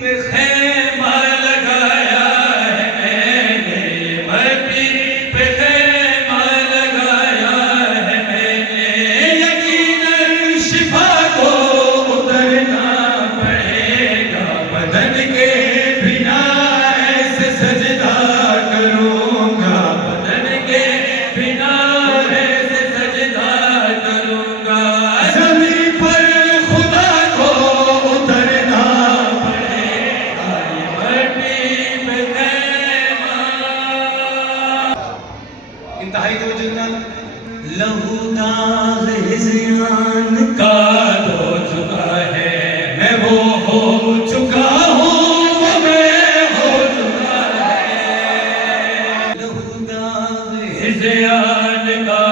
پہ خیمہ لگایا ہے میں نے، مٹی پہ خیمہ لگایا ہے میں نے، یقیناً شفا کو اترنا پڑے گا بدن کے بنا، ایسے سجدہ کروں گا بدن کے بنا، ایسے سجدہ کروں گا، زمین پر خدا کو اترنا پڑے گا، یہ مٹی پہ خیمہ۔ انتہائی توجہ لہو داغ ہزیان کا دھو چکا ہے، میں وہ ہو چکا ہوں، وہ میں ہو چکا ہے، لہو داغ ہزیان کا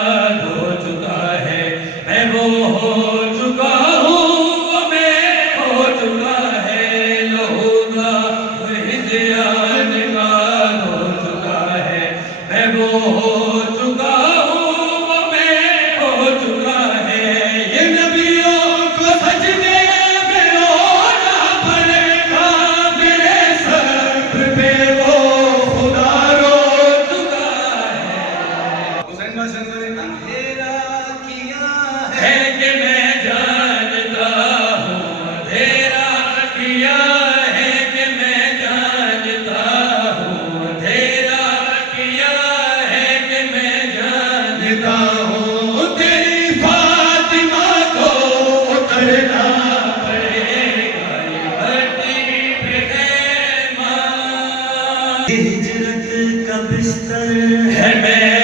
دھو چکا ہے، میں وہ ہو چکا ہوں، وہ میں ہو چکا ہے، لہو داغ ہزیان کا دھو چکا ہے، میں وہ ہو چکا ہوں، وہ میں ہو چکا ہے، یہ نبیوں کو سجدے میں رونا پڑے گا، میرے سر پہ وہ خدا رو چکا ہے، حسین بھائی سنگر اندھیرا کیا ہے کہ میں جانتا ہوں، اندھیرا کیا ہے کہ میں جانتا ہوں، اندھیرا کیا ہے کہ میں جانتا ہوں، تیری فاطمہ کو اترنا پڑے گا، یہ مٹی پہ خیمہ، ہجرت کا بستر ہے میں